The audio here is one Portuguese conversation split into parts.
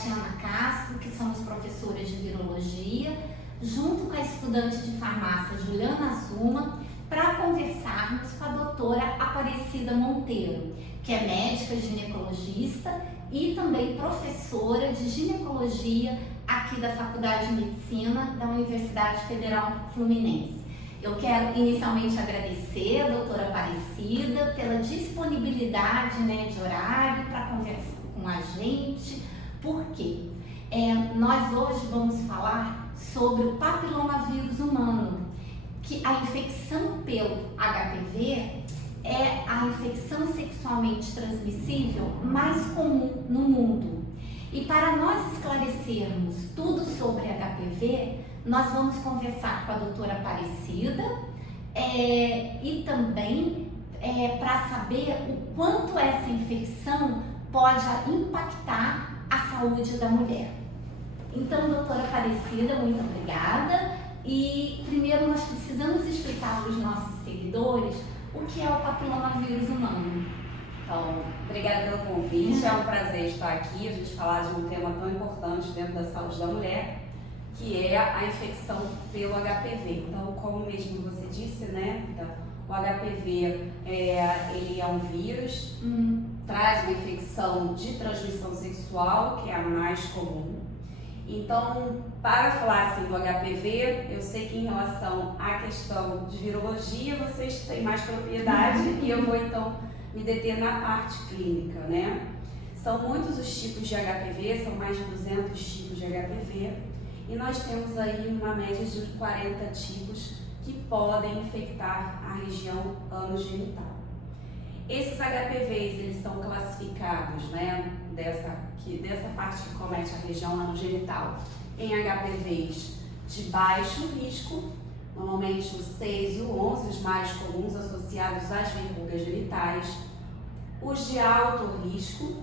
Tatiana Castro, que somos professoras de virologia, junto com a estudante de farmácia Juliana Zuma, para conversarmos com a doutora Aparecida Monteiro, que é médica ginecologista e também professora de ginecologia aqui da Faculdade de Medicina da Universidade Federal Fluminense. Eu quero inicialmente agradecer a doutora Aparecida pela disponibilidade, de horário para conversar com a gente, porque nós hoje vamos falar sobre o papilomavírus humano, que a infecção pelo HPV é a infecção sexualmente transmissível mais comum no mundo. E para nós esclarecermos tudo sobre HPV, nós vamos conversar com a doutora Aparecida e também para saber o quanto essa infecção pode impactar a saúde da mulher. Então, doutora Aparecida, muito obrigada. E primeiro nós precisamos explicar para os nossos seguidores o que é o papilomavírus humano. Então, obrigada pelo convite, é um prazer estar aqui, a gente falar de um tema tão importante dentro da saúde da mulher, que é a infecção pelo HPV. Então, como mesmo você disse, então, o HPV ele é um vírus, traz uma infecção de transmissão sexual, que é a mais comum. Então, para falar assim do HPV, eu sei que em relação à questão de virologia, vocês têm mais propriedade e eu vou então me deter na parte clínica, São muitos os tipos de HPV, são mais de 200 tipos de HPV e nós temos aí uma média de 40 tipos que podem infectar a região anogenital. Esses HPVs, eles são classificados, dessa parte que comete a região anogenital, em HPVs de baixo risco, normalmente o 6 e o 11, os mais comuns associados às verrugas genitais, os de alto risco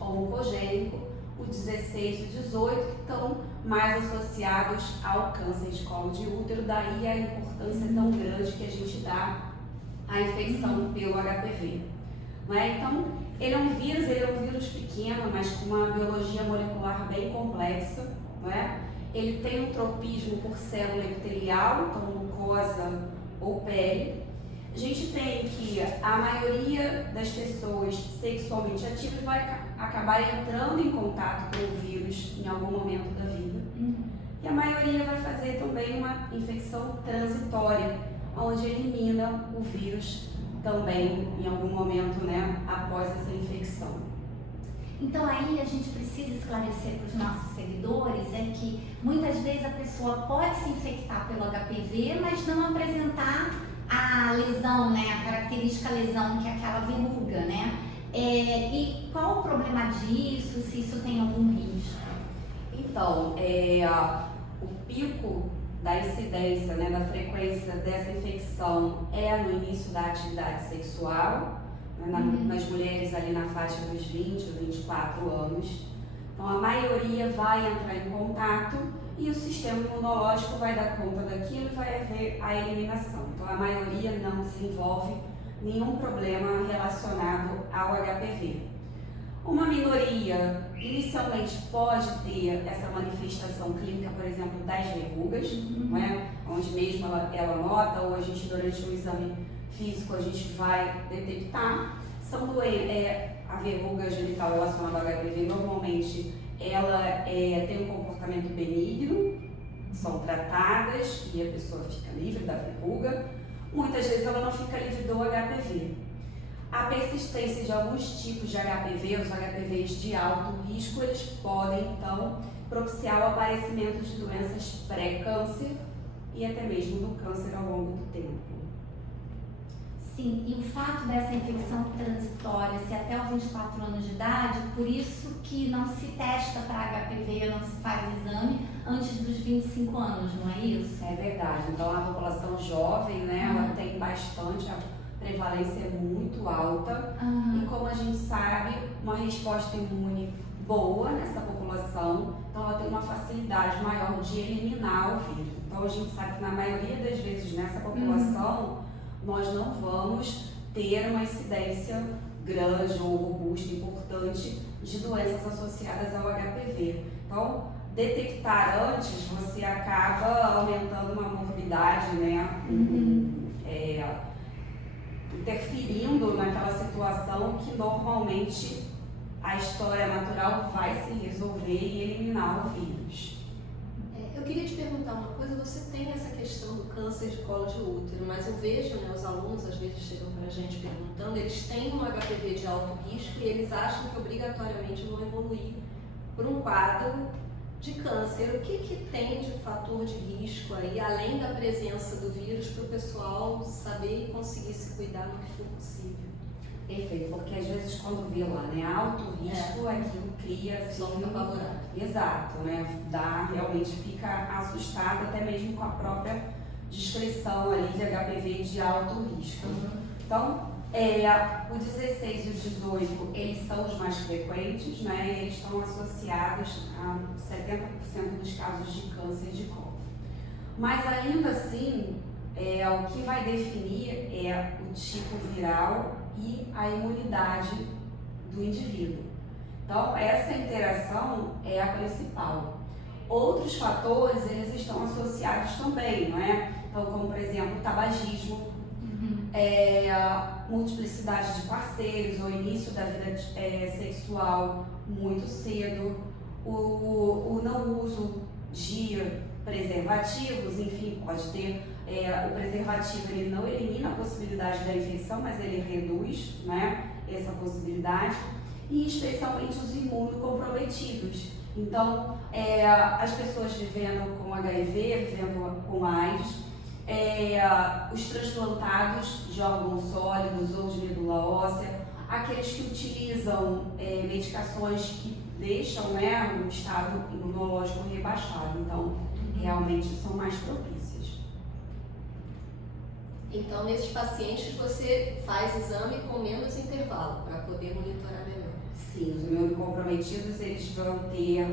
oncogênico, o 16 e o 18, que estão mais associados ao câncer de colo de útero, daí a importância tão grande que a gente dá à infecção pelo HPV. Então, ele é um vírus pequeno, mas com uma biologia molecular bem complexa, Ele tem um tropismo por célula epitelial, então mucosa ou pele. A gente tem que a maioria das pessoas sexualmente ativas vai acabar entrando em contato com o vírus em algum momento da vida. E a maioria vai fazer também uma infecção transitória, onde elimina o vírus também em algum momento, após essa infecção. Então aí a gente precisa esclarecer para os nossos seguidores que muitas vezes a pessoa pode se infectar pelo HPV, mas não apresentar a lesão, a característica lesão que é aquela verruga, E qual o problema disso, se isso tem algum risco? Então, o pico da incidência, da frequência dessa infecção é no início da atividade sexual, nas mulheres ali na faixa dos 20 ou 24 anos. Então a maioria vai entrar em contato e o sistema imunológico vai dar conta daquilo e vai haver a eliminação. Então a maioria não desenvolve nenhum problema relacionado ao HPV. Uma minoria inicialmente pode ter essa manifestação clínica, por exemplo, das verrugas, onde mesmo ela nota, ou a gente durante o exame físico a gente vai detectar. A verruga genital relacionada ao HPV, normalmente ela tem um comportamento benigno, são tratadas e a pessoa fica livre da verruga. Muitas vezes ela não fica livre do HPV. A persistência de alguns tipos de HPV, os HPVs de alto risco, eles podem então propiciar o aparecimento de doenças pré-câncer e até mesmo do câncer ao longo do tempo. Sim, e o fato dessa infecção transitória ser até os 24 anos de idade, por isso que não se testa para HPV, não se faz exame antes dos 25 anos, não é isso? É verdade, então a população jovem, ela tem bastante, a prevalência é muito alta e como a gente sabe, uma resposta imune boa nessa população, então ela tem uma facilidade maior de eliminar o vírus. Então a gente sabe que na maioria das vezes nessa população nós não vamos ter uma incidência grande ou robusta, importante de doenças associadas ao HPV. Então, detectar antes, você acaba aumentando uma morbidade, né? Interferindo naquela situação que normalmente a história natural vai se resolver e eliminar o vírus. Eu queria te perguntar uma coisa, você tem essa questão do câncer de colo de útero, mas eu vejo, né, os alunos às vezes chegam para a gente perguntando, eles têm um HPV de alto risco e eles acham que obrigatoriamente vão evoluir por um quadro de câncer. O que tem de fator de risco aí, além da presença do vírus, para o pessoal saber e conseguir se cuidar no que for possível? Perfeito, porque às vezes quando vê lá, né, alto risco, aquilo cria assim, só fica apavorado. Exato, né, realmente fica assustado até mesmo com a própria descrição ali de HPV de alto risco. Então, o 16 e o 18, eles são os mais frequentes, né, e eles estão associados a 70% dos casos de câncer de colo. Mas ainda assim, o que vai definir é o tipo viral e a imunidade do indivíduo. Então, essa interação é a principal. Outros fatores, eles estão associados também, não é? Então, como, por exemplo, o tabagismo, multiplicidade de parceiros, o início da vida sexual muito cedo, o não uso de preservativos, enfim, pode ter o preservativo, ele não elimina a possibilidade da infecção, mas ele reduz, né, essa possibilidade, e especialmente os imunocomprometidos. Então, as pessoas vivendo com HIV, vivendo com AIDS, os transplantados de órgãos sólidos ou de medula óssea, aqueles que utilizam medicações que deixam, né, um estado imunológico rebaixado. Então, realmente são mais propícios. Então, nesses pacientes, você faz exame com menos intervalo para poder monitorar melhor. Sim, os imunocomprometidos, eles vão ter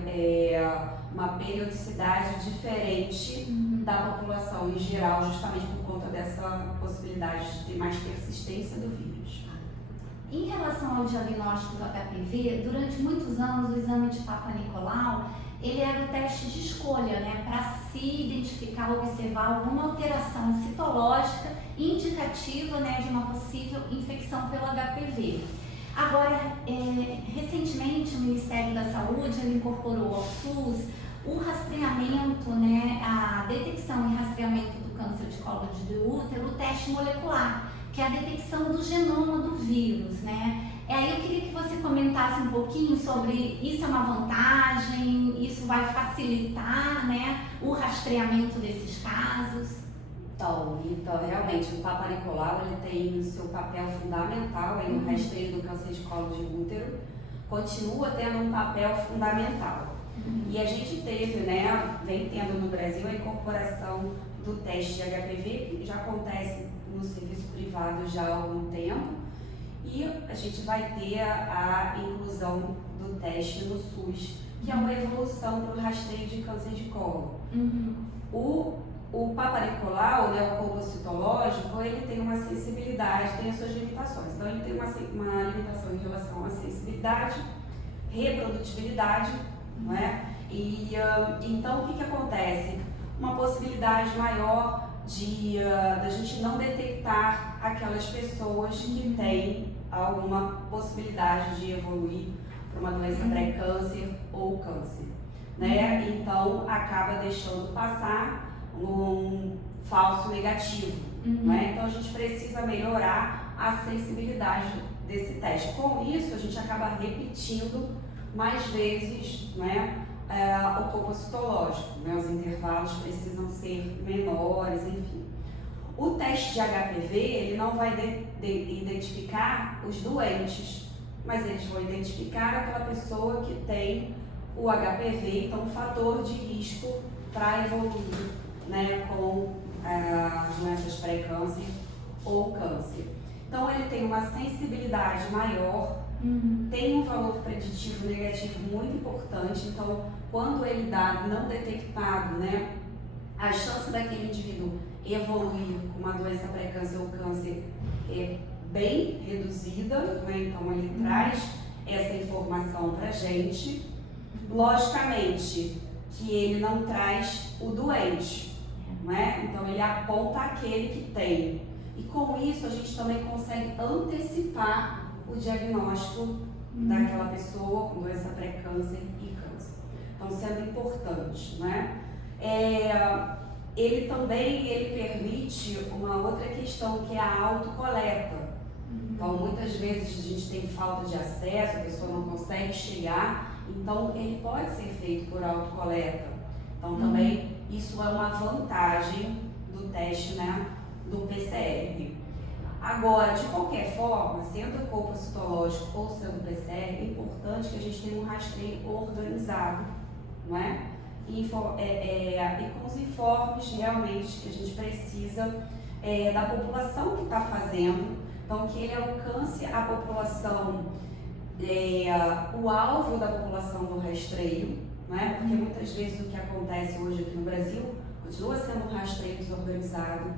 uma periodicidade diferente da população em geral, justamente por conta dessa possibilidade de ter mais persistência do vírus. Em relação ao diagnóstico do HPV, durante muitos anos o exame de Papa Nicolau, ele era o teste de escolha, né, para se identificar, observar alguma alteração citológica indicativa, né, de uma possível infecção pelo HPV. Agora, recentemente o Ministério da Saúde ele incorporou ao SUS o rastreamento, né, a detecção e rastreamento do câncer de colo de útero, o teste molecular, que é a detecção do genoma do vírus, né? Aí eu queria que você comentasse um pouquinho sobre isso. É uma vantagem, isso vai facilitar, né, o rastreamento desses casos? Então, realmente, o Papa Nicolau ele tem o seu papel fundamental aí no rastreio do câncer de colo de útero, continua tendo um papel fundamental. E a gente teve, né, vem tendo no Brasil a incorporação do teste de HPV, que já acontece no serviço privado já há algum tempo, e a gente vai ter a inclusão do teste no SUS, que é uma evolução para o rastreio de câncer de colo. O Papa Nicolau, né, o corpo citológico, ele tem uma sensibilidade, tem as suas limitações. Então, ele tem uma limitação em relação à sensibilidade, reprodutibilidade, não é? E então, o que acontece? Uma possibilidade maior da gente não detectar aquelas pessoas que têm alguma possibilidade de evoluir para uma doença pré-câncer ou câncer, né? Então, acaba deixando passar um falso negativo, né? Então, a gente precisa melhorar a sensibilidade desse teste. Com isso, a gente acaba repetindo mais vezes, né, o corpo citológico, né? Os intervalos precisam ser menores, enfim. O teste de HPV, ele não vai identificar os doentes, mas eles vão identificar aquela pessoa que tem o HPV, então um fator de risco para evoluir, né, com as doenças pré-câncer ou câncer. Então ele tem uma sensibilidade maior, tem um valor preditivo negativo muito importante, então quando ele dá não detectado, né, a chance daquele indivíduo evoluir com uma doença pré-câncer ou câncer é bem reduzida, né? Então ele traz essa informação pra gente. Logicamente que ele não traz o doente, não é? Então ele aponta aquele que tem. E com isso a gente também consegue antecipar o diagnóstico daquela pessoa com doença pré-câncer e câncer. Então sendo importante, né? Ele também permite uma outra questão que é a autocoleta. Então muitas vezes a gente tem falta de acesso, a pessoa não consegue chegar, então ele pode ser feito por autocoleta. Então também isso é uma vantagem do teste, né, do PCR. Agora, de qualquer forma, sendo corpo citológico ou sendo PCR, é importante que a gente tenha um rastreio organizado, não é? E com os informes realmente que a gente precisa da população que está fazendo, então que ele alcance a população, o alvo da população do rastreio, né? Porque muitas vezes o que acontece hoje aqui no Brasil continua sendo um rastreio desorganizado,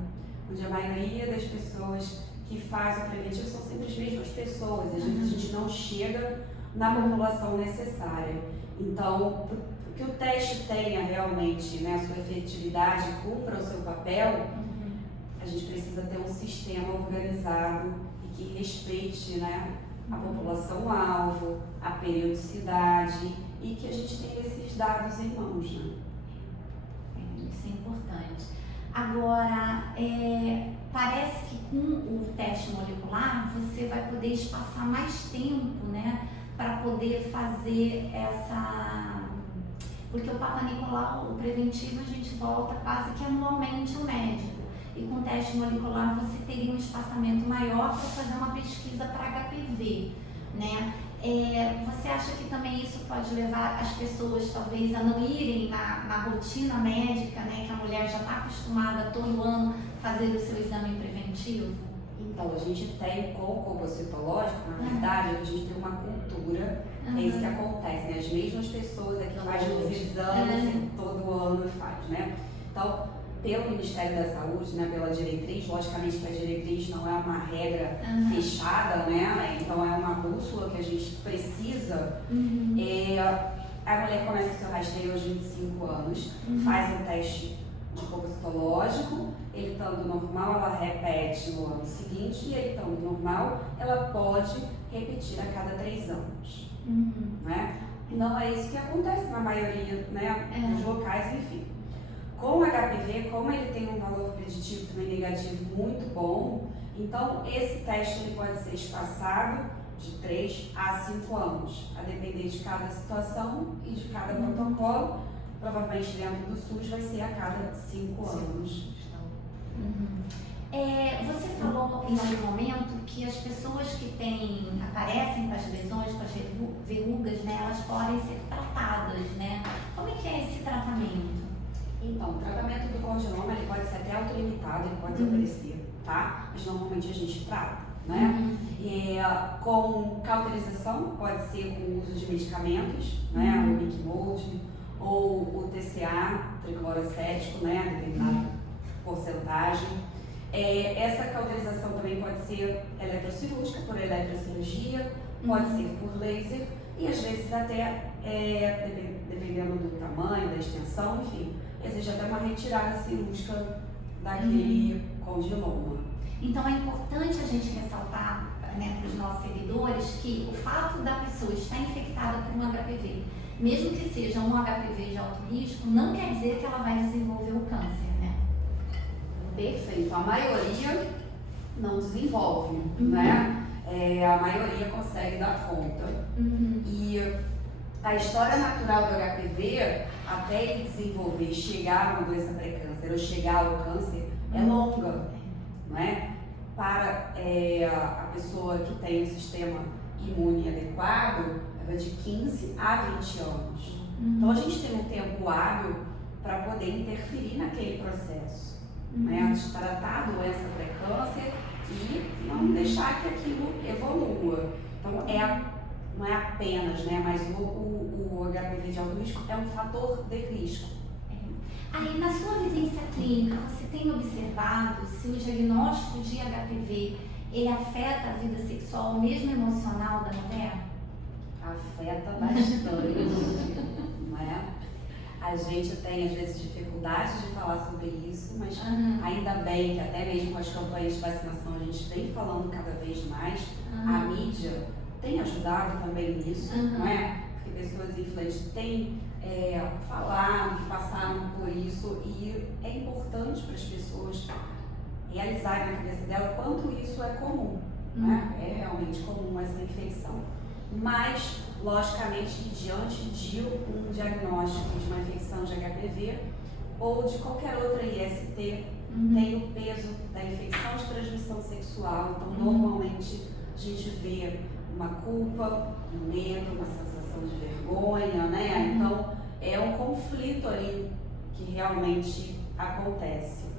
onde a maioria das pessoas que faz o preventivo são sempre as mesmas pessoas, às vezes a gente não chega na população necessária. Então, para que o teste tenha realmente, né, a sua efetividade, cumpra o seu papel, a gente precisa ter um sistema organizado e que respeite, né, a população-alvo, a periodicidade e que a gente tenha esses dados em mãos, né? Isso é importante. Agora, parece que com o teste molecular você vai poder espaçar mais tempo, né, para poder fazer essa... Porque o Papa Nicolau, o preventivo, a gente volta quase que anualmente ao médico. E com o teste molecular você teria um espaçamento maior para fazer uma pesquisa para HPV, né? Você acha que também isso pode levar as pessoas talvez a não irem na rotina médica, né? Que a mulher já está acostumada todo ano fazer o seu exame preventivo? Então, a gente tem com o corpo citológico, na verdade, a gente tem uma cultura, é isso que acontece, né? As mesmas pessoas aqui fazem os exames todo ano faz, né? Então, pelo Ministério da Saúde, né, pela diretriz, logicamente que a diretriz não é uma regra fechada, né? Então é uma bússola que a gente precisa. A mulher começa o seu rastreio aos 25 anos, faz um teste de corpo citológico, ele estando normal, ela repete no ano seguinte, e ele estando normal, ela pode repetir a cada 3 anos. Né? Não é isso que acontece na maioria, né, dos locais, enfim. Com o HPV, como ele tem um valor preditivo também negativo muito bom, então esse teste ele pode ser espaçado de 3 a 5 anos, a depender de cada situação e de cada protocolo. Provavelmente dentro do SUS vai ser a cada 5 anos. Você falou em algum momento que as pessoas que aparecem com as lesões, com as verrugas, né, elas podem ser tratadas, né? Como é que é esse tratamento? Então, o tratamento do condiloma ele pode ser até autolimitado, ele pode desaparecer, tá? Mas normalmente a gente trata, né? Com cauterização, pode ser com o uso de medicamentos, né? O Micmold ou o TCA, tricloracético, né? Determinada porcentagem. Essa cauterização também pode ser eletrocirúrgica, por eletrocirurgia, pode ser por laser e às vezes até, dependendo do tamanho, da extensão, enfim, existe até uma retirada cirúrgica daquele condiloma. Então é importante a gente ressaltar, né, para os nossos seguidores que o fato da pessoa estar infectada por um HPV, mesmo que seja um HPV de alto risco, não quer dizer que ela vai desenvolver o câncer, né? Perfeito. A maioria não desenvolve, né? A maioria consegue dar conta. E a história natural do HPV, até ele desenvolver, chegar a uma doença pré-câncer ou chegar ao câncer, é longa, não é? Para a pessoa que tem um sistema imune adequado, vai de 15 a 20 anos. Então a gente tem um tempo hábil para poder interferir naquele processo, né? De tratar a doença pré-câncer e não deixar que aquilo evolua. Então não é apenas, né, mas o HPV de alto risco é um fator de risco. Aí, na sua vivência clínica, você tem observado se o diagnóstico de HPV ele afeta a vida sexual, mesmo emocional da mulher? Afeta bastante, não é? A gente tem, às vezes, dificuldade de falar sobre isso, mas ainda bem que até mesmo com as campanhas de vacinação a gente vem falando cada vez mais. A mídia tem ajudado também nisso, não é? Porque pessoas influentes têm falado, passaram por isso, e é importante para as pessoas realizarem na cabeça dela quanto isso é comum, né? É realmente comum essa infecção. Mas, logicamente, diante de um diagnóstico de uma infecção de HPV ou de qualquer outra IST, tem o peso da infecção de transmissão sexual. Então, normalmente, a gente vê uma culpa, um medo, uma sensação de vergonha, né? Então, é um conflito ali que realmente acontece.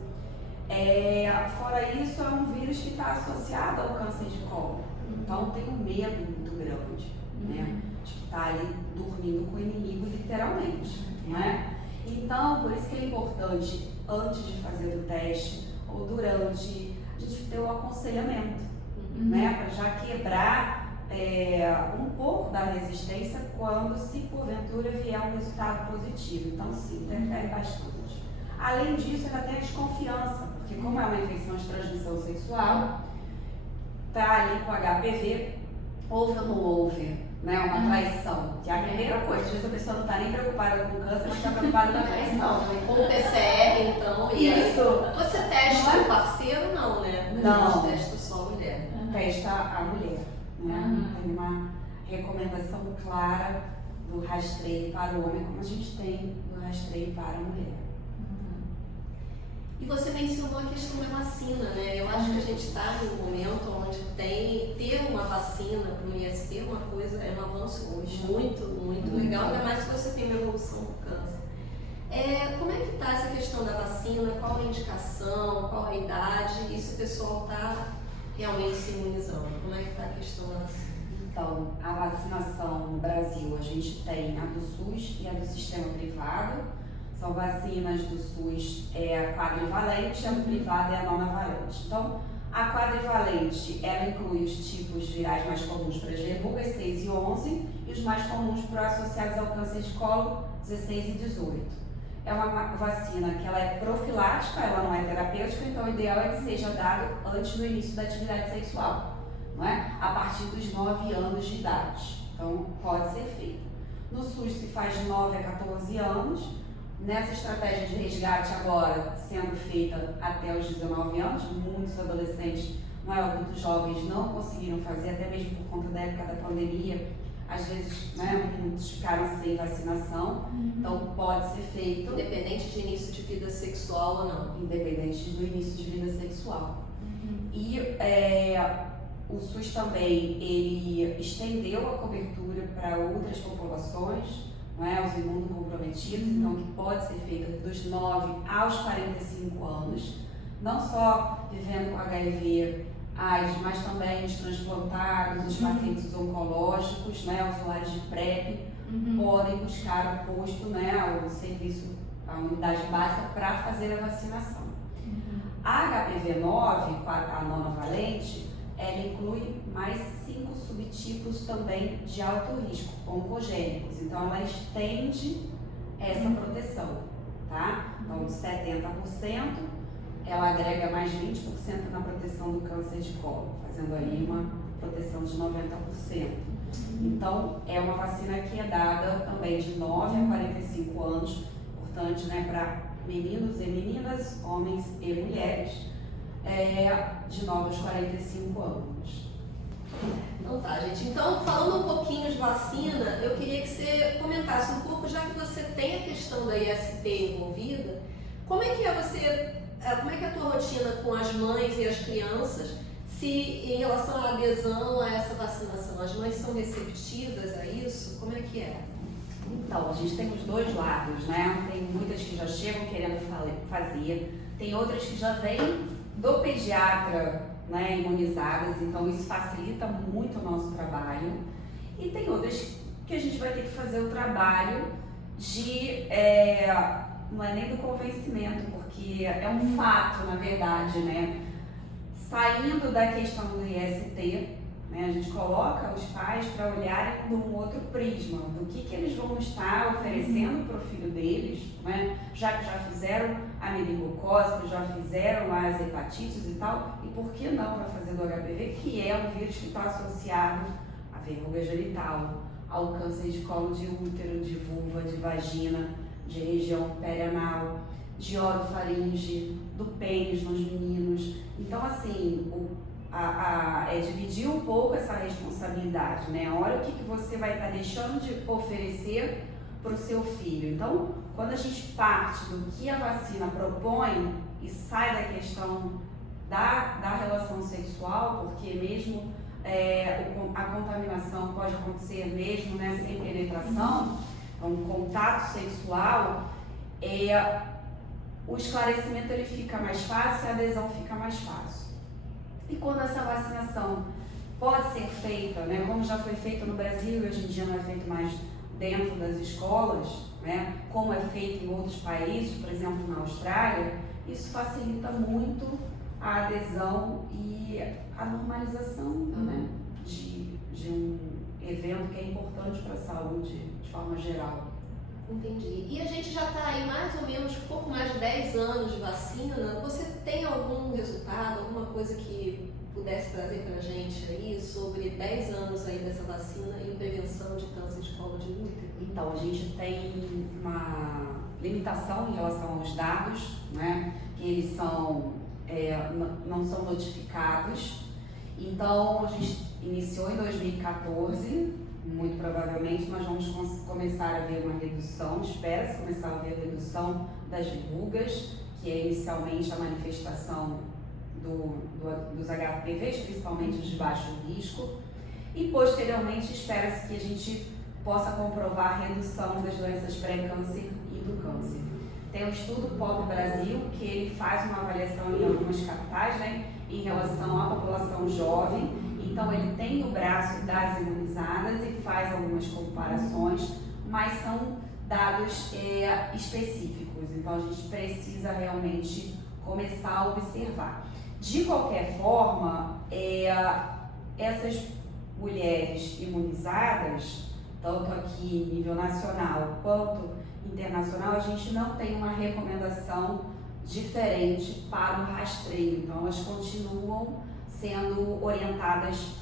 Fora isso, é um vírus que está associado ao câncer de colo. Então, tem um medo muito grande, né? De estar ali dormindo com o inimigo, literalmente, né? Então, por isso que é importante, antes de fazer o teste ou durante, a gente ter o aconselhamento, né? Para já quebrar um pouco da resistência quando, se porventura vier um resultado positivo. Então, sim, interfere bastante. Além disso, ainda tem a desconfiança, porque como é uma infecção de transmissão sexual, tá ali com HPV, houve ou não houve, né, uma traição, que é a primeira coisa. Às vezes a pessoa não está nem preocupada com o câncer, mas está preocupada com a traição. Com o PCR, então, e isso. Você testa o parceiro, não, né? Não. Você testa só a mulher. Testa a mulher, né? Tem uma recomendação clara do rastreio para o homem, como a gente tem do rastreio para a mulher. E você mencionou a questão da vacina, né? Eu acho que a gente está num momento onde ter uma vacina para o IST é um avanço muito legal, ainda mais se você tem uma evolução do câncer. Como é que está essa questão da vacina? Qual a indicação? Qual a idade? E se o pessoal está realmente se imunizando? Como é que está a questão da vacina? Então, a vacinação no Brasil, a gente tem a do SUS e a do sistema privado. São vacinas do SUS, a quadrivalente, a do privado é a nonavalente. Então, a quadrivalente, ela inclui os tipos virais mais comuns para as verrugas, 6 e 11, e os mais comuns para associados ao câncer de colo, 16 e 18. É uma vacina que ela é profilática, ela não é terapêutica, então o ideal é que seja dado antes do início da atividade sexual, não é? A partir dos 9 anos de idade. Então, pode ser feito. No SUS se faz de 9 a 14 anos. Nessa estratégia de resgate agora, sendo feita até os 19 anos, muitos adolescentes, adultos jovens não conseguiram fazer, até mesmo por conta da época da pandemia. Às vezes, muitos ficaram sem vacinação, então pode ser feito. Independente de início de vida sexual ou não. Independente do início de vida sexual. E o SUS também, ele estendeu a cobertura para outras populações, os imunocomprometidos, então que pode ser feita dos 9 aos 45 anos, não só vivendo com HIV, AIDS, mas também os transplantados, os pacientes oncológicos, usuários de PrEP, podem buscar o posto, o serviço, a unidade básica para fazer a vacinação. A HPV-9, a nonavalente, ela inclui mais 5 subtipos também de alto risco, oncogênicos. Então, ela estende essa proteção, tá? Então, de 70%, ela agrega mais 20% na proteção do câncer de colo, fazendo aí uma proteção de 90%. Então, é uma vacina que é dada também de 9 a 45 anos, importante, para meninos e meninas, homens e mulheres, de 9 aos 45 anos. Então tá, gente. Então, falando um pouquinho de vacina, eu queria que você comentasse um pouco, já que você tem a questão da IST envolvida, como é que é a tua rotina com as mães e as crianças, em relação à adesão a essa vacinação? As mães são receptivas a isso? Como é que é? Então, a gente tem os dois lados, Tem muitas que já chegam querendo fazer, tem outras que já vêm do pediatra, imunizadas, então isso facilita muito o nosso trabalho. E tem outras que a gente vai ter que fazer o trabalho de, não é nem do convencimento, porque é um fato, na verdade, Saindo da questão do IST, né? A gente coloca os pais para olharem de um outro prisma, do que eles vão estar oferecendo para o filho deles, né? Já que já fizeram a meningocose, já fizeram as hepatites e tal, e por que não para fazer do HPV, que é um vírus que está associado à verruga genital, ao câncer de colo de útero, de vulva, de vagina, de região perianal, de orofaringe, do pênis nos meninos. Então, assim, é dividir um pouco essa responsabilidade, né? Olha o que você vai estar deixando de oferecer para o seu filho. Então, quando a gente parte do que a vacina propõe e sai da questão da relação sexual, porque mesmo a contaminação pode acontecer mesmo, né, sem penetração, um contato sexual, o esclarecimento ele fica mais fácil, a adesão fica mais fácil. E quando essa vacinação pode ser feita, né, como já foi feita no Brasil e hoje em dia não é feito mais dentro das escolas, né, como é feito em outros países, por exemplo na Austrália, isso facilita muito a adesão e a normalização, né, de um evento que é importante para a saúde de forma geral. Entendi. E a gente já está aí mais ou menos um pouco mais de 10 anos de vacina. Você tem algum resultado, alguma coisa que pudesse trazer para a gente aí sobre 10 anos aí dessa vacina em prevenção de câncer de colo de útero? Então, a gente tem uma limitação em relação aos dados, né, que eles não são notificados. Então, a gente iniciou em 2014, muito provavelmente nós vamos começar a ver uma redução, espera-se começar a ver a redução das verrugas, que é inicialmente a manifestação dos HPVs, principalmente os de baixo risco, e posteriormente espera-se que a gente possa comprovar a redução das doenças pré-câncer e do câncer. Tem um estudo POP Brasil que ele faz uma avaliação em algumas capitais, né, em relação à população jovem. Então ele tem o braço das imunizadas e faz algumas comparações, mas são dados específicos. Então a gente precisa realmente começar a observar. De qualquer forma, essas mulheres imunizadas, tanto aqui em nível nacional quanto internacional, a gente não tem uma recomendação diferente para o rastreio. Então elas continuam sendo orientadas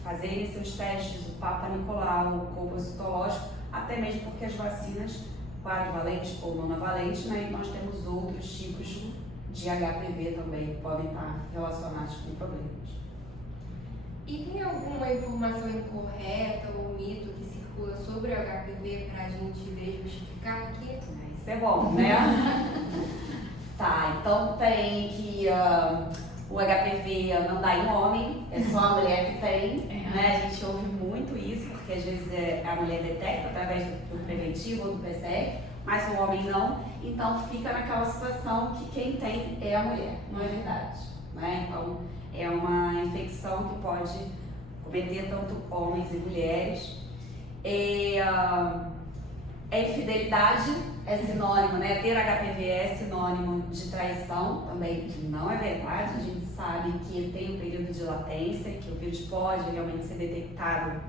a fazerem seus testes, o Papa Nicolau, o compositológico, até mesmo porque as vacinas quadrivalentes ou monovalentes, né, e nós temos outros tipos de HPV também que podem estar relacionados com problemas. E tem alguma informação incorreta ou mito que circula sobre o HPV para a gente desmistificar aqui? Isso é bom, né? Tá, então tem que o HPV não dá em homem, é só a mulher que tem, né? A gente ouve muito isso, porque às vezes a mulher detecta através do preventivo ou do PCR, mas o homem não, então fica naquela situação que quem tem é a mulher, não é verdade, né? Então é uma infecção que pode cometer tanto homens e mulheres. Infidelidade é sinônimo, né? Ter HPV é sinônimo de traição, também não é verdade. A gente sabe que tem um período de latência, que o vírus pode realmente ser detectado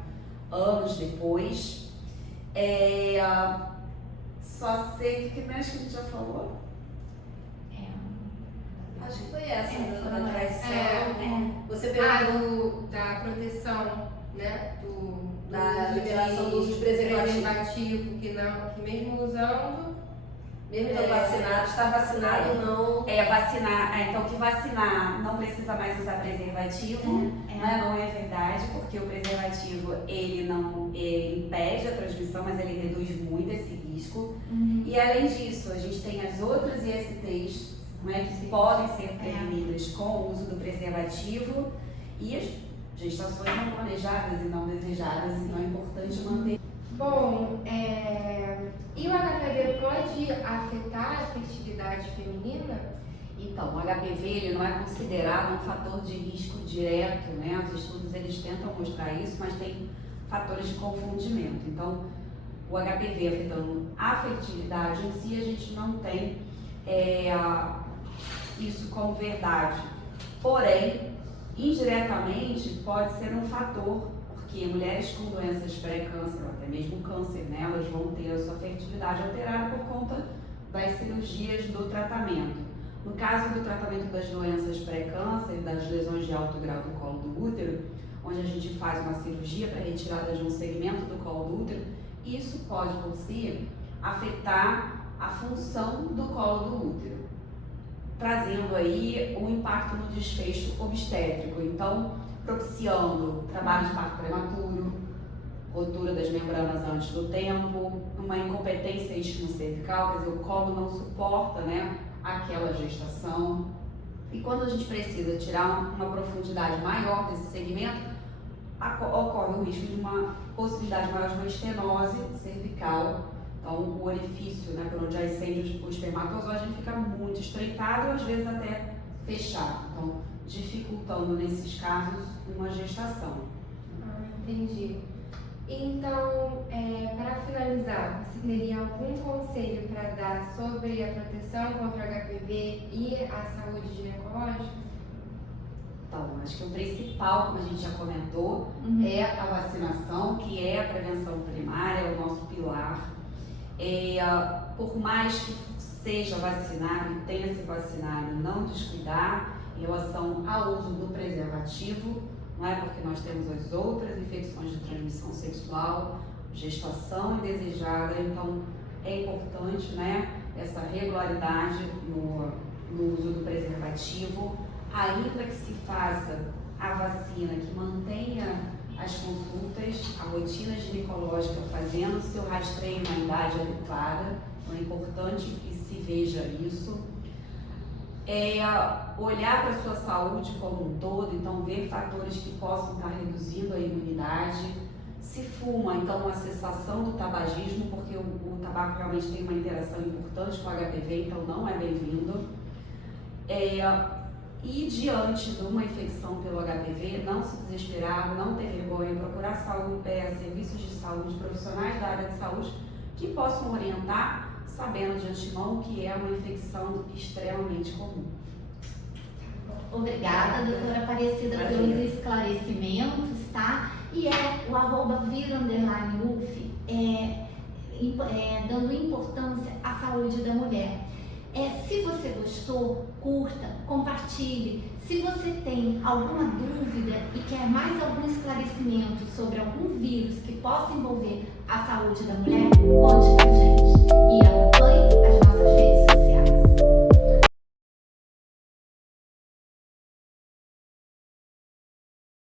anos depois. Só sei que mais que a gente já falou? Acho que foi essa, da traição. Você Da proteção, né? Da liberação do uso de preservativo. Que mesmo usando, mesmo estando vacinado, está vacinado não. Então que vacinar não precisa mais usar preservativo, né? Não é verdade, porque o preservativo ele não impede a transmissão, mas ele reduz muito esse risco. E além disso, a gente tem as outras ISTs, né, que podem ser prevenidas com o uso do preservativo e as gestações não planejadas e não desejadas, então é importante manter. Bom, e o HPV pode afetar a fertilidade feminina? Então, o HPV ele não é considerado um fator de risco direto, né? Os estudos eles tentam mostrar isso, mas tem fatores de confundimento. Então, o HPV afetando a fertilidade em si, a gente não tem isso como verdade. Porém, indiretamente pode ser um fator, porque mulheres com doenças pré-câncer, ou até mesmo câncer, né, elas vão ter a sua fertilidade alterada por conta das cirurgias do tratamento. No caso do tratamento das doenças pré-câncer, das lesões de alto grau do colo do útero, onde a gente faz uma cirurgia para retirada de um segmento do colo do útero, isso pode por si afetar a função do colo do útero, trazendo aí um impacto no desfecho obstétrico, então propiciando trabalho de parto prematuro, rotura das membranas antes do tempo, uma incompetência istmo-cervical, quer dizer, o colo não suporta, né, aquela gestação. E quando a gente precisa tirar uma profundidade maior desse segmento, ocorre o risco de uma possibilidade maior de uma estenose cervical. Então, o orifício, né, por onde ascende o espermatozoide, ele fica muito estreitado ou às vezes até fechado, então dificultando nesses casos uma gestação. Entendi. Então, para finalizar, você teria algum conselho para dar sobre a proteção contra o HPV e a saúde ginecológica? Então, acho que o principal, como a gente já comentou, é a vacinação, que é a prevenção primária, é o nosso pilar. Por mais que seja vacinado e tenha se vacinado, não descuidar em relação ao uso do preservativo, não é, porque nós temos as outras infecções de transmissão sexual, gestação indesejada, então é importante, né, essa regularidade no uso do preservativo, ainda que se faça a vacina, que mantenha as consultas, a rotina ginecológica, fazendo o seu rastreio na idade adequada, então é importante que se veja isso. Olhar para a sua saúde como um todo, então ver fatores que possam estar reduzindo a imunidade. Se fuma, então uma cessação do tabagismo, porque o tabaco realmente tem uma interação importante com o HPV, então não é bem-vindo. E diante de uma infecção pelo HPV, não se desesperar, não ter vergonha, procurar serviços de saúde, profissionais da área de saúde que possam orientar, sabendo de antemão que é uma infecção extremamente comum. Obrigada, doutora Aparecida, pelos esclarecimentos, tá? E o @vir_uf, dando importância à saúde da mulher. Se você gostou, curta, compartilhe. Se você tem alguma dúvida e quer mais algum esclarecimento sobre algum vírus que possa envolver a saúde da mulher, conte com a gente. E acompanhe